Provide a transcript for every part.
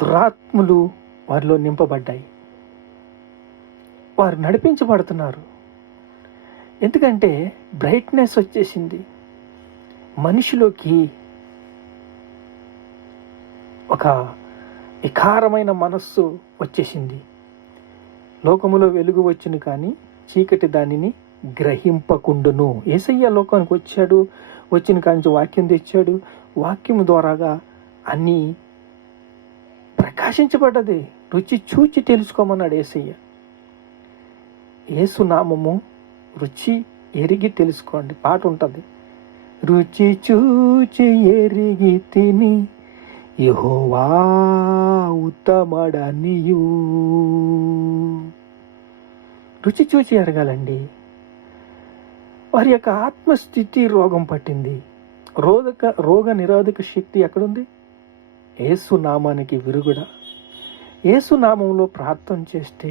దురాత్ములు వారిలో నింపబడ్డాయి. వారు నడిపించబడుతున్నారు. ఎందుకంటే బ్రైట్నెస్ వచ్చేసింది. మనిషిలోకి ఒక వికారమైన మనస్సు వచ్చేసింది. లోకములో వెలుగు వచ్చును కానీ చీకటి దానిని గ్రహింపకుండును. యేసయ్య లోకానికి వచ్చాడు. వచ్చిన కాంచి వాక్యం తెచ్చాడు. వాక్యం ద్వారాగా అన్నీ ప్రకాశించబడ్డది. రుచి చూచి తెలుసుకోమన్నాడు యేసయ్య. యేసు నామము రుచి ఎరిగి తెలుసుకోండి. పాట ఉంటుంది, రుచి చూచి ఎరిగి తిని యెహోవా ఉత్తముడనియు. రుచి చూచి ఎరగాలండి. వారి యొక్క ఆత్మస్థితి రోగం పట్టింది. రోగ నిరోధక శక్తి ఎక్కడుంది? యేసు నామానికి విరుగుడ. యేసు నామంలో ప్రార్థన చేస్తే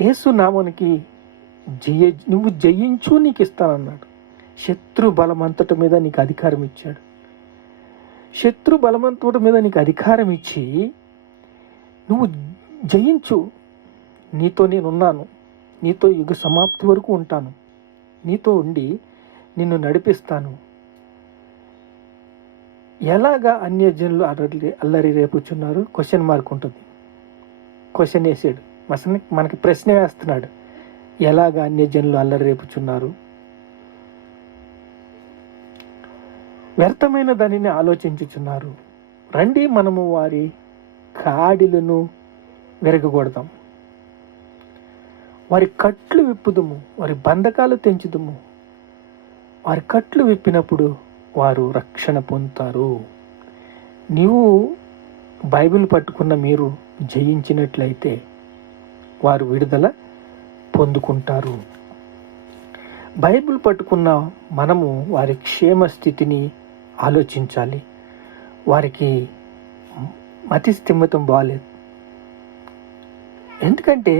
యేసు నామానికి నువ్వు జయించు, నీకు ఇస్తానన్నాడు. శత్రు బలమంతటి మీద నీకు అధికారం ఇచ్చాడు. శత్రు బలవంతుడి మీద నీకు అధికారం ఇచ్చి నువ్వు జయించు. నీతో నేనున్నాను, నీతో యుగ సమాప్తి వరకు ఉంటాను, నీతో ఉండి నిన్ను నడిపిస్తాను. ఎలాగా అన్యజనులు అల్లరి రేపుచున్నారు? క్వశ్చన్ మార్క్ ఉంటుంది. క్వశ్చన్ వేసాడు, మనకి ప్రశ్న వేస్తున్నాడు. ఎలాగా అన్యజనులు అల్లరి రేపుచున్నారు? వ్యర్థమైన దానిని ఆలోచించుచున్నారు. రండి, మనము వారి కాడిలను విరగగొడదాం, వారి కట్లు విప్పుదుము, వారి బంధకాలు తెంచుదుము. వారి కట్లు విప్పినప్పుడు వారు రక్షణ పొందుతారు. నీవు బైబిల్ పట్టుకున్న మీరు జయించినట్లయితే వారు విడుదల పొందుకుంటారు. బైబిల్ పట్టుకున్న మనము వారి క్షేమ స్థితిని ఆలోచించాలి. వారికి మతి స్థిమితం బాగాలేదు. ఎందుకంటే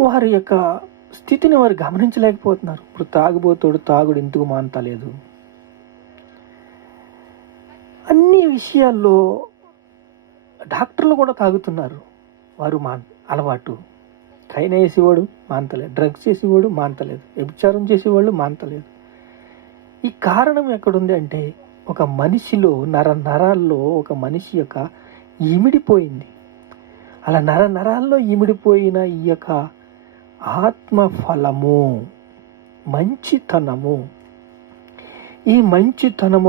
వారి యొక్క స్థితిని వారు గమనించలేకపోతున్నారు. ఇప్పుడు తాగుడు ఎందుకు మానతలేదు? అన్ని విషయాల్లో డాక్టర్లు కూడా తాగుతున్నారు. వారు అలవాటు. కైన వేసేవాడు మానతలేదు, డ్రగ్స్ చేసేవాడు మానతలేదు, వ్యభిచారం చేసేవాళ్ళు మానతలేదు. ఈ కారణం ఎక్కడుంది అంటే ఒక మనిషిలో నరాల్లో ఒక మనిషి యొక్క ఇమిడిపోయింది. అలా నరాల్లో ఇమిడిపోయిన ఈ యొక్క ఆత్మ ఫలము మంచితనము. ఈ మంచితనము